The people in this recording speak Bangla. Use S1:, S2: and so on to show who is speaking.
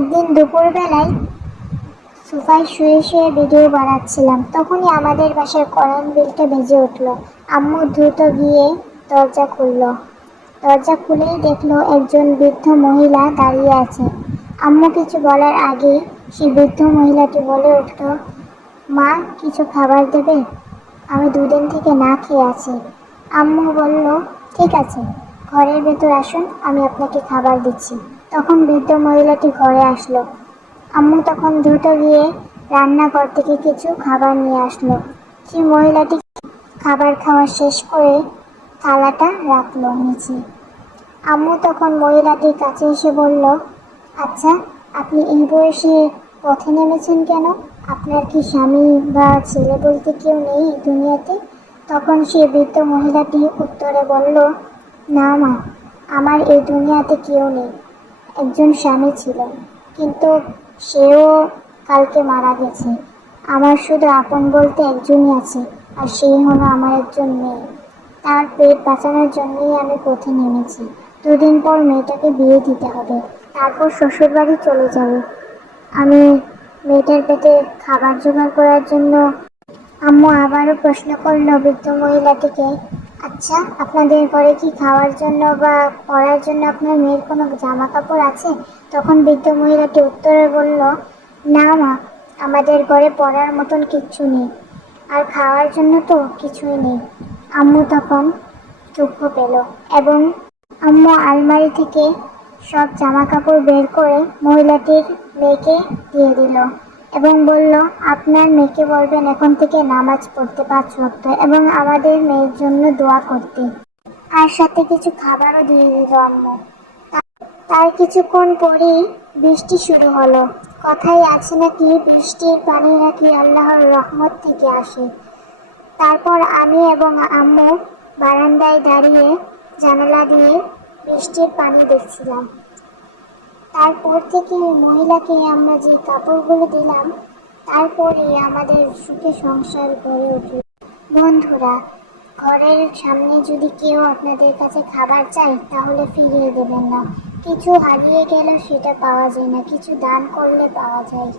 S1: একদিন দুপুরবেলায় সোফায় শুয়ে শুয়ে ভিডিও বানাচ্ছিলাম। তখনই আমাদের বাসার করেন্ট বিলটা বেজে উঠল। আম্মু দ্রুত গিয়ে দরজা খুললো। দরজা খুলেই দেখল একজন বৃদ্ধ মহিলা দাঁড়িয়ে আছে। আম্মু কিছু বলার আগে সেই বৃদ্ধ মহিলাটি বলে উঠল, মা, কিছু খাবার দেবে? আমি দুদিন থেকে না খেয়ে আছি। আম্মু বলল, ঠিক আছে, ঘরের ভেতর আসুন, আমি আপনাকে খাবার দিচ্ছি। তখন বৃদ্ধ মহিলাটি ঘরে আসলো। আম্মু তখন দ্রুত গিয়ে রান্নাঘর থেকে কিছু খাবার নিয়ে আসলো। সেই মহিলাটি খাবার খাওয়া শেষ করে থালাটা রাখল নিচে। আম্মু তখন মহিলাটির কাছে এসে বলল আচ্ছা আপনি এই বয়সে পথে নেমেছেন কেন? আপনার কি স্বামী বা ছেলে বলতে কেউ নেই দুনিয়াতে? তখন সে বৃদ্ধ মহিলাটি উত্তরে বলল, না মা, আমার এই দুনিয়াতে কেউ নেই। একজন স্বামী ছিল কিন্তু সেও কালকে মারা গেছে। আমার শুধু আপন বলতে একজনই আছে, আর সেই হলো আমার একজন মেয়ে। তার পেট বাঁচানোর জন্যই আমি পথে নেমেছি। দুদিন পর মেয়েটাকে বিয়ে দিতে হবে, তারপর শ্বশুরবাড়ি চলে যাব। আমি মেয়েটার পেটে খাবার জোগাড় করার জন্য আম্মু আবারও প্রশ্ন করল বৃদ্ধ মহিলাটিকে আচ্ছা আপনাদের ঘরে কি খাওয়ার জন্য বা পরার জন্য আপনার মেয়ের কোনো জামা কাপড় আছে? তখন বৃদ্ধ মহিলাটি উত্তরে বলল, না মা, আমাদের ঘরে পরার মতন কিচ্ছু নেই। আর খাওয়ার জন্য তো কিছুই নেই। আম্মু তখন দুঃখ পেল এবং আম্মু আলমারি থেকে সব জামা কাপড় বের করে মহিলাটির মেয়েকে দিয়ে দিল। এবং বলল, আপনার মেয়েকে বলবেন, এখন থেকে নামাজ পড়তে পাঁচ ওয়াক্ত এবং আমাদের মেয়ের জন্য দোয়া করতে। আর সাথে কিছু খাবারও দিয়ে দিল আম্মু। তার কিছুক্ষণ পরেই বৃষ্টি শুরু হলো। কথাই আছে নাকি, বৃষ্টির পানি নাকি আল্লাহর রহমত থেকে আসে। তারপর আমি এবং আম্মু বারান্দায় দাঁড়িয়ে জানালা দিয়ে বৃষ্টির পানি দেখছিলাম। তারপর থেকে মহিলাকে আমরা যে কাপড়গুলো দিলাম, তারপরে আমাদের সুখে সংসার গড়ে উঠল। বন্ধুরা, ঘরের সামনে যদি কেউ আপনাদের কাছে খাবার চায়, তাহলে ফিরিয়ে দেবেন না। কিছু হারিয়ে গেলে সেটা পাওয়া যায় না, কিছু দান করলে পাওয়া যায়।